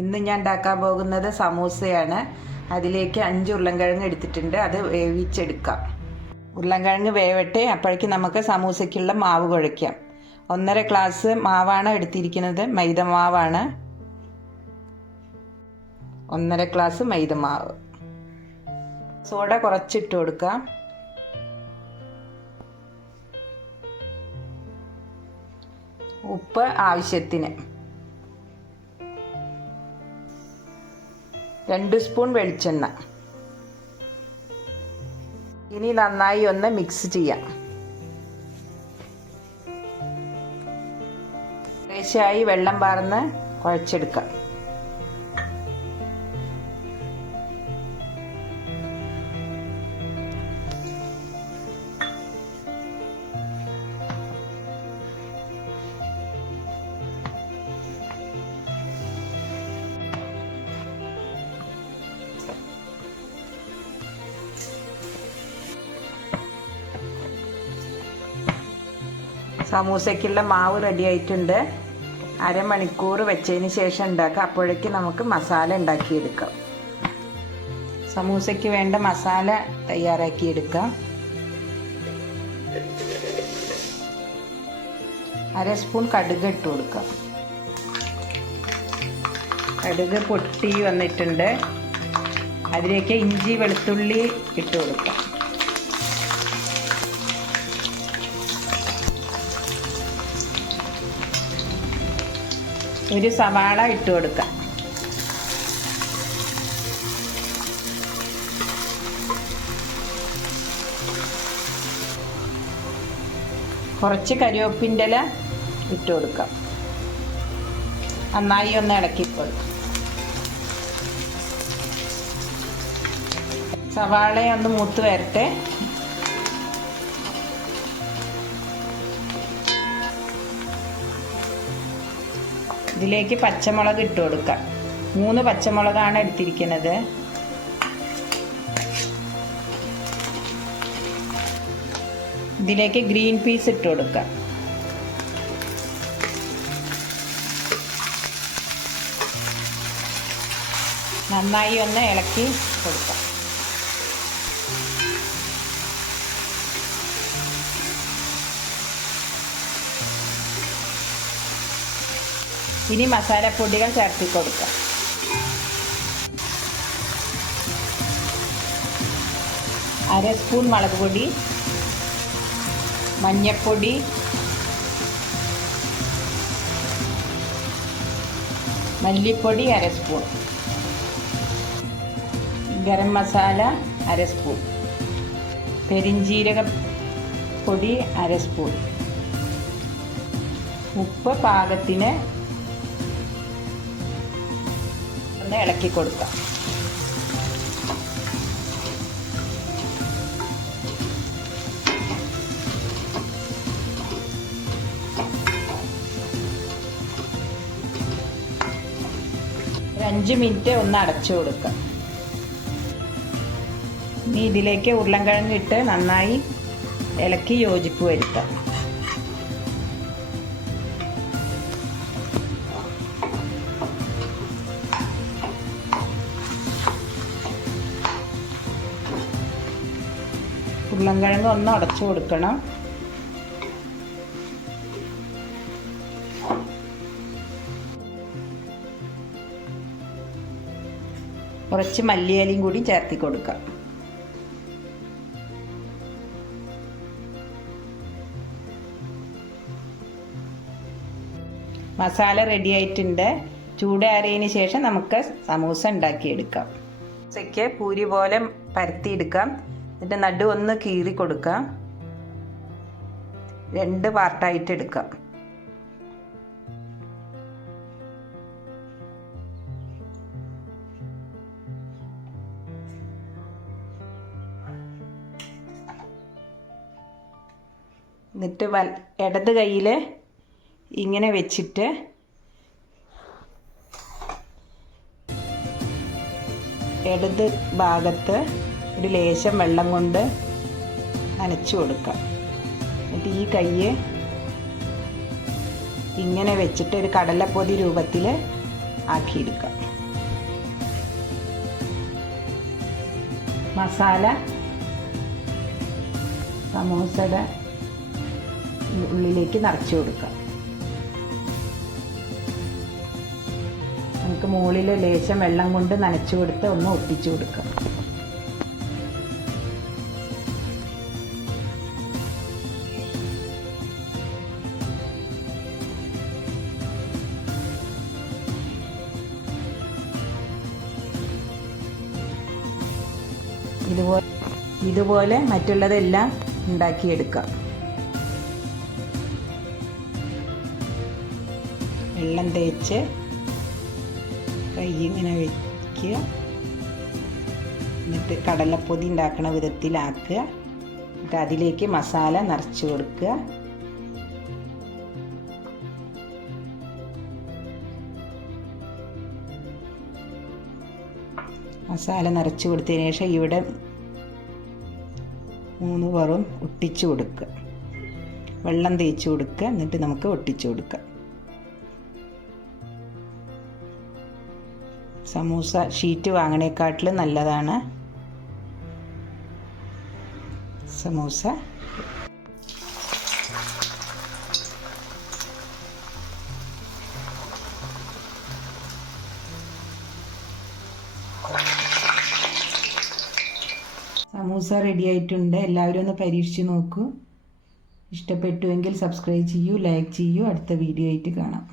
ഇന്ന് ഞാൻ ഉണ്ടാക്കാൻ പോകുന്നത് സമൂസയാണ്. അതിലേക്ക് 5 ഉരുളൻകിഴങ്ങ് എടുത്തിട്ടുണ്ട്. അത് വേവിച്ചെടുക്കാം. ഉരുളൻകിഴങ്ങ് വേവട്ടെ, അപ്പോഴേക്ക് നമുക്ക് സമൂസയ്ക്കുള്ള മാവ് കുഴയ്ക്കാം. 1.5 ഗ്ലാസ് മാവാണ് എടുത്തിരിക്കുന്നത്. മൈദമാവാണ്. 1.5 ഗ്ലാസ് മൈദമാവ്. സോഡ കുറച്ചിട്ട് കൊടുക്കാം. ഉപ്പ് ആവശ്യത്തിന്. 2 സ്പൂൺ വെളിച്ചെണ്ണ. ഇനി നന്നായി ഒന്ന് മിക്സ് ചെയ്യാം. കുറേശ്ശായി വെള്ളം പാർന്ന് കുഴച്ചെടുക്കാം. സമൂസയ്ക്കുള്ള മാവ് റെഡി ആയിട്ടുണ്ട്. അരമണിക്കൂർ വെച്ചതിന് ശേഷം ഉണ്ടാക്കാം. അപ്പോഴേക്ക് നമുക്ക് മസാല ഉണ്ടാക്കിയെടുക്കാം. സമൂസയ്ക്ക് വേണ്ട മസാല തയ്യാറാക്കിയെടുക്കാം. 1/2 സ്പൂൺ കടുക് ഇട്ട് കൊടുക്കാം. കടുക് പൊട്ടി വന്നിട്ടുണ്ട്. അതിലേക്ക് ഇഞ്ചി വെളുത്തുള്ളി ഇട്ട് കൊടുക്കാം. ഒരു സവാള ഇട്ട് കൊടുക്കാം. കുറച്ച് കരിവേപ്പിൻ്റെ ഇല ഇട്ട് കൊടുക്കാം. നന്നായി ഒന്ന് ഇളക്കി കൊടുക്കാം. സവാള ഒന്ന് മൂത്ത് വരട്ടെ. ഇതിലേക്ക് പച്ചമുളക് ഇട്ട് കൊടുക്കാം. 3 പച്ചമുളകാണ് എടുത്തിരിക്കുന്നത്. ഇതിലേക്ക് ഗ്രീൻ പീസ് ഇട്ട് കൊടുക്കാം. നന്നായി ഒന്ന് ഇളക്കി കൊടുക്കാം. ഇനി മസാലപ്പൊടികൾ ചേർത്തി കൊടുക്കാം. അര സ്പൂൺ മുളക് പൊടി, മഞ്ഞൾപ്പൊടി, മല്ലിപ്പൊടി 1/2 സ്പൂൺ, ഗരം മസാല 1/2 സ്പൂൺ, പെരിഞ്ജീരക പൊടി 1/2 സ്പൂൺ, ഉപ്പ് പാകത്തിന്. ഇളക്കി കൊടുക്കാം. ഒരു 5 മിനിറ്റ് ഒന്ന് അടച്ചു കൊടുക്കാം. ഇനി ഇതിലേക്ക് ഉരുളൻകിഴങ്ങ് ഇട്ട് നന്നായി ഇളക്കി യോജിപ്പ് വരുത്താം. ഉരുളൻകിഴങ്ങ് ഒന്ന് അടച്ചു കൊടുക്കണം. കുറച്ച് മല്ലിയിലയും കൂടി ചേർത്തി കൊടുക്കാം. മസാല റെഡി ആയിട്ടുണ്ട്. ചൂടാറിയതിന് ശേഷം നമുക്ക് സമൂസ ഉണ്ടാക്കിയെടുക്കാം. സമൂസയ്ക്ക് പൂരി പോലെ പരത്തിയെടുക്കാം. എന്നിട്ട് നടു ഒന്ന് കീറി കൊടുക്കാം. 2 പാർട്ടായിട്ട് എടുക്കാം. എന്നിട്ട് ഇടത് കയ്യിൽ ഇങ്ങനെ വെച്ചിട്ട് ഇടത് ഭാഗത്ത് ഒരു ലേശം വെള്ളം കൊണ്ട് നനച്ചു കൊടുക്കാം. എന്നിട്ട് ഈ കയ്യ് ഇങ്ങനെ വെച്ചിട്ട് ഒരു കടലപ്പൊതി രൂപത്തിൽ ആക്കിയെടുക്കാം. മസാല സമൂസയുടെ ഉള്ളിലേക്ക് നിറച്ച് കൊടുക്കാം. നമുക്ക് മുകളിൽ ലേശം വെള്ളം കൊണ്ട് നനച്ചു കൊടുത്ത് ഒന്ന് ഒട്ടിച്ചു കൊടുക്കാം. ഇതുപോലെ മറ്റുള്ളതെല്ലാം ഉണ്ടാക്കിയെടുക്കാം. വെള്ളം തേച്ച് കൈ ഇങ്ങനെ വയ്ക്കുക. എന്നിട്ട് കടലപ്പൊതി ഉണ്ടാക്കുന്ന വിധത്തിലാക്കുക. എന്നിട്ട് അതിലേക്ക് മസാല നിറച്ച് കൊടുക്കുക. മസാല നിറച്ച് കൊടുത്തതിന് ശേഷം ഇവിടെ 3 പുറവും ഒട്ടിച്ചു കൊടുക്കുക. വെള്ളം തേച്ച് കൊടുക്കുക. എന്നിട്ട് നമുക്ക് ഒട്ടിച്ചു കൊടുക്കാം. സമൂസ ഷീറ്റ് വാങ്ങണേക്കാട്ടിലും നല്ലതാണ് സമൂസ. സമൂസ റെഡി ആയിട്ടുണ്ട്. എല്ലാവരും ഒന്ന് പരീക്ഷിച്ച് നോക്കൂ. ഇഷ്ടപ്പെട്ടുവെങ്കിൽ സബ്സ്ക്രൈബ് ചെയ്യൂ, ലൈക്ക് ചെയ്യൂ. അടുത്ത വീഡിയോ ആയിട്ട് കാണാം.